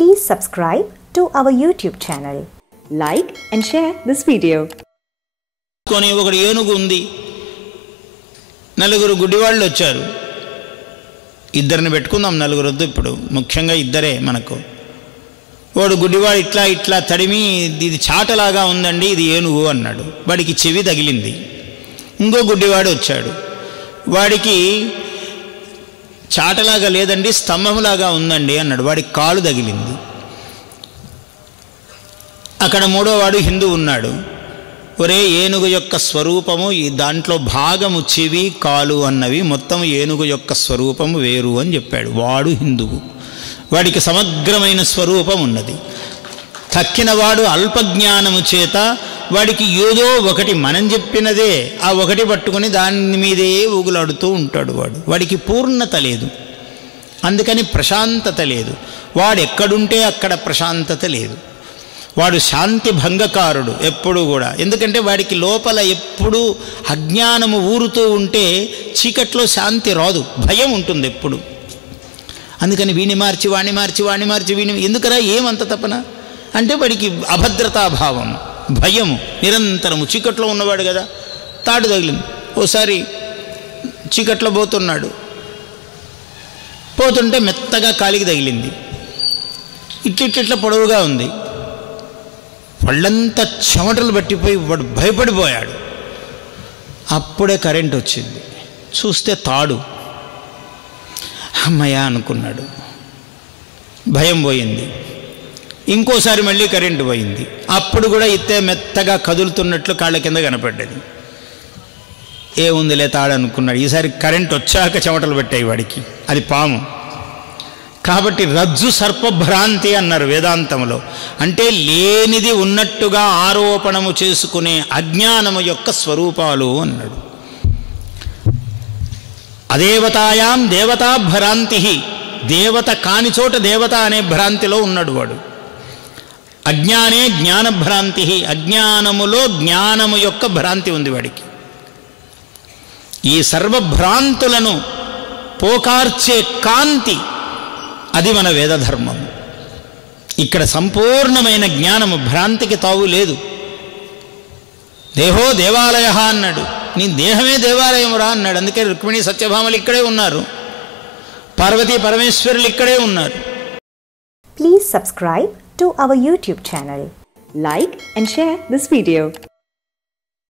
Please subscribe to our YouTube channel. Like and share this video. కొని ఒకడు ఏనుగు ఉంది. నలుగురు గుడ్డివాళ్ళు వచ్చారు. ఇద్దరిని పెట్టుకుందాం, నలుగురు వద్దు ఇప్పుడు, ముఖ్యంగా ఇద్దరే మనకు. వాడు గుడ్డివాడు ఇట్లా ఇట్లా తడిమి ఇది చాటలాగా ఉందండి, ఇది ఏనుగు అన్నాడు. వాడికి చెవి తగిలింది. ఇంకో గుడ్డివాడు వచ్చాడు. వాడికి చాటలాగా లేదండి, స్తంభంలాగా ఉందండి అన్నాడు. వాడికి కాలు తగిలింది. అక్కడ మూడోవాడు హిందూ ఉన్నాడు. ఒరే, ఏనుగు యొక్క స్వరూపము ఈ దాంట్లో భాగము చెవి కాలు అన్నవి, మొత్తం ఏనుగు యొక్క స్వరూపము వేరు అని చెప్పాడు. వాడు హిందువు, వాడికి సమగ్రమైన స్వరూపం ఉన్నది. తక్కినవాడు అల్పజ్ఞానము చేత వాడికి ఏదో ఒకటి మనం చెప్పినదే ఆ ఒకటి పట్టుకొని దాని మీదే ఊగులాడుతూ ఉంటాడు. వాడికి పూర్ణత లేదు, అందుకని ప్రశాంతత లేదు. వాడు ఎక్కడుంటే అక్కడ ప్రశాంతత లేదు. వాడు శాంతి భంగకారుడు ఎప్పుడూ కూడా. ఎందుకంటే వాడికి లోపల ఎప్పుడూ అజ్ఞానము ఊరుతూ ఉంటే చీకట్లో శాంతి రాదు, భయం ఉంటుంది ఎప్పుడు. అందుకని వీణి మార్చి వాణ్ణి మార్చి వాణ్ణి మార్చి వీణి, ఎందుకరా ఏమంత తపన అంటే వాడికి అభద్రతాభావం, భయము నిరంతరము. చీకట్లో ఉన్నవాడు కదా, తాడు తగిలింది. ఓసారి చీకట్లో పోతుంటే మెత్తగా కాలికి తగిలింది. ఇట్లిట్ల పొడవుగా ఉంది. వాళ్ళంతా చెమటలు పట్టిపోయి వాడు భయపడిపోయాడు. అప్పుడే కరెంట్ వచ్చింది. చూస్తే తాడు. అమ్మయ్య అనుకున్నాడు, భయం పోయింది. ఇంకోసారి మళ్ళీ కరెంటు పోయింది. అప్పుడు కూడా ఇత్తే మెత్తగా కదులుతున్నట్లు కాళ్ళ కింద కనపడ్డది. ఏముందిలే తాడు అనుకున్నాడు. ఈసారి కరెంట్ వచ్చాక చెమటలు పెట్టాయి వాడికి. అది పాము. కాబట్టి రజ్జు సర్పభ్రాంతి అన్నారు వేదాంతంలో. అంటే లేనిది ఉన్నట్టుగా ఆరోపణము చేసుకునే అజ్ఞానము యొక్క స్వరూపాలు అన్నాడు. అదేవతాయాం దేవతా భ్రాంతి, దేవత కాని చోట దేవత అనే భ్రాంతిలో ఉన్నాడు వాడు. అజ్ఞానే జ్ఞానభ్రాంతి, అజ్ఞానములో జ్ఞానము యొక్క భ్రాంతి ఉంది వాడికి. ఈ సర్వభ్రాంతులను పోకార్చే కాంతి అది మన వేదధర్మం. ఇక్కడ సంపూర్ణమైన జ్ఞానము, భ్రాంతికి తావు లేదు. దేహో దేవాలయ అన్నాడు. నీ దేహమే దేవాలయం రా అన్నాడు. అందుకే రుక్మిణి సత్యభామలు ఇక్కడే ఉన్నారు, పార్వతీ పరమేశ్వరులు ఇక్కడే ఉన్నారు. Please subscribe to our YouTube channel. Like and share this video.